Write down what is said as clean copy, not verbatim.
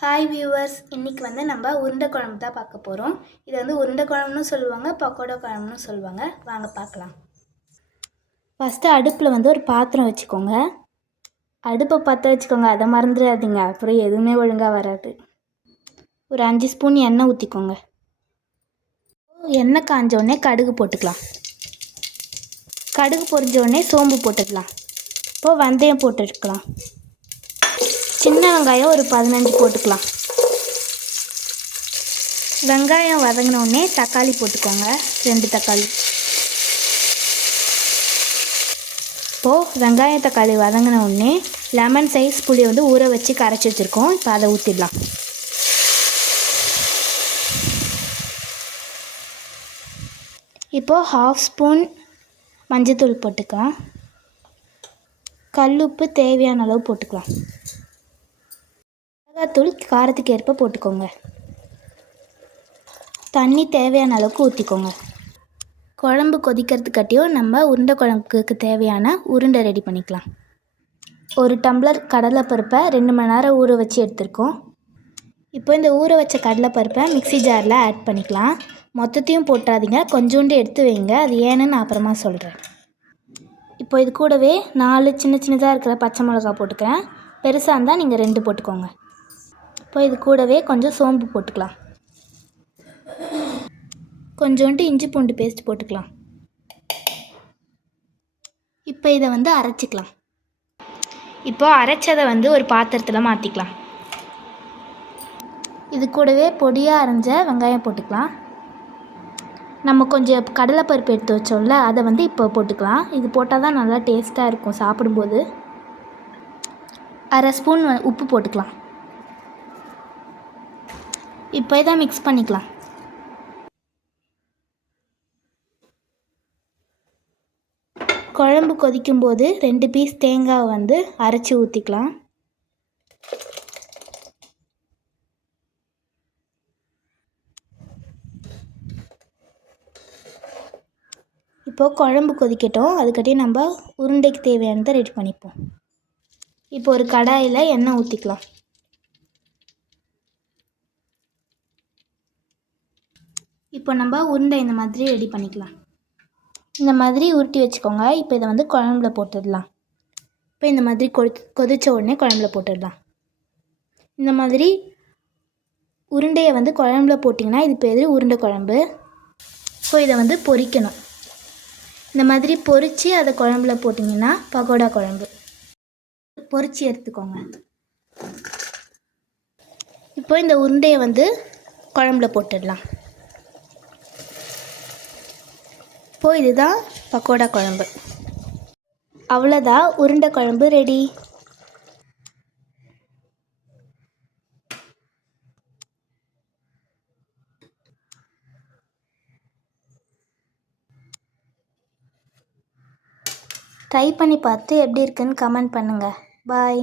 Hi viewers, இன்றைக்கி நம்ம உருண்டை குழம்பு தான் பார்க்க போகிறோம். இது உருண்டை குழம்புன்னு சொல்லுவாங்க, பக்கோடா குழம்புன்னு சொல்லுவாங்க. வாங்க பார்க்கலாம். ஃபஸ்ட்டு அடுப்பில் ஒரு பாத்திரம் வச்சுக்கோங்க. அடுப்பை பற்ற வச்சுக்கோங்க, அதை மறந்துடாதீங்க, அப்புறம் எதுவுமே ஒழுங்காக வராது. ஒரு 5 ஸ்பூன் எண்ணெய் ஊற்றிக்கோங்க. எண்ணெய் காஞ்சோடனே கடுகு போட்டுக்கலாம். கடுகு பொரிஞ்சோடனே சோம்பு போட்டுக்கலாம். இப்போது வெந்தயம் போட்டுக்கலாம். சின்ன வெங்காயம் ஒரு 15 போட்டுக்கலாம். வெங்காயம் வதங்கினோடனே தக்காளி போட்டுக்கோங்க, 2 தக்காளி. இப்போது வெங்காயம் தக்காளி வதங்கினோடனே லெமன் சைஸ் புளி ஊற வச்சு கரைச்சி வச்சுருக்கோம். இப்போ அதை ஊற்றிடலாம். இப்போது 1/2 ஸ்பூன் மஞ்சத்தூள் போட்டுக்கலாம். கல்லுப்பு தேவையான அளவு போட்டுக்கலாம். மிளகாத்தூள் காரத்துக்கு ஏற்ப போட்டுக்கோங்க. தண்ணி தேவையான அளவுக்கு ஊற்றிக்கோங்க. குழம்பு கொதிக்கிறதுக்காட்டியும் நம்ம உருண்டை குழம்புக்கு தேவையான உருண்டை ரெடி பண்ணிக்கலாம். ஒரு டம்ளர் கடலைப்பருப்பை 2 மணி நேரம் ஊற வச்சு எடுத்துருக்கோம். இப்போ இந்த ஊற வச்ச கடலைப்பருப்பை மிக்ஸி ஜாரில் ஆட் பண்ணிக்கலாம். மொத்தத்தையும் போட்டுறாதீங்க, கொஞ்சோண்டு எடுத்து வைங்க. அது ஏன்னு நான் அப்புறமா சொல்கிறேன். இப்போ இது கூடவே 4 சின்ன சின்னதாக இருக்கிற பச்சை மிளகா போட்டுக்கிறேன். பெருசாக இருந்தால் நீங்கள் 2 போட்டுக்கோங்க. இப்போ இது கூடவே கொஞ்சம் சோம்பு போட்டுக்கலாம். கொஞ்சோண்டு இஞ்சி பூண்டு பேஸ்ட் போட்டுக்கலாம். இப்போ இதை அரைச்சிக்கலாம். இப்போ அரைச்சதை ஒரு பாத்திரத்தில் மாற்றிக்கலாம். இது கூடவே பொடியாக அரைஞ்ச வெங்காயம் போட்டுக்கலாம். நம்ம கொஞ்சம் கடலைப்பருப்பு எடுத்து வச்சோம்ல, அதை இப்போ போட்டுக்கலாம். இது போட்டால் தான் நல்லா டேஸ்ட்டாக இருக்கும் சாப்பிடும்போது. 1/2 ஸ்பூன் உப்பு போட்டுக்கலாம். இப்போ இதை மிக்ஸ் பண்ணிக்கலாம். குழம்பு கொதிக்கும்போது 2 பீஸ் தேங்காய் அரைச்சி ஊற்றிக்கலாம். இப்போது குழம்பு கொதிக்கட்டும், அதுக்காட்டி நம்ம உருண்டைக்கு தேவையானதை ரெடி பண்ணிப்போம். இப்போ ஒரு கடாயில் எண்ணெய் ஊற்றிக்கலாம். இப்போ நம்ம உருண்டை இந்த மாதிரி ரெடி பண்ணிக்கலாம். இந்த மாதிரி உருட்டி வச்சுக்கோங்க. இப்போ இதை குழம்புல போட்டுடலாம். இப்போ இந்த மாதிரி கொதித்த உடனே குழம்புல போட்டுடலாம். இந்த மாதிரி உருண்டையை குழம்புல போட்டிங்கன்னா இது பேர் உருண்டை குழம்பு. ஸோ இதை பொரிக்கணும். இந்த மாதிரி பொரித்து அதை குழம்புல போட்டிங்கன்னா பக்கோடா குழம்பு. பொரித்து எடுத்துக்கோங்க. இப்போ இந்த உருண்டையை குழம்புல போட்டுடலாம். இப்போது இதுதான் பக்கோடா குழம்பு. அவ்வளோதான், உருண்டை குழம்பு ரெடி. ட்ரை பண்ணி பார்த்து எப்படி இருக்குன்னு கமெண்ட் பண்ணுங்கள். பாய்.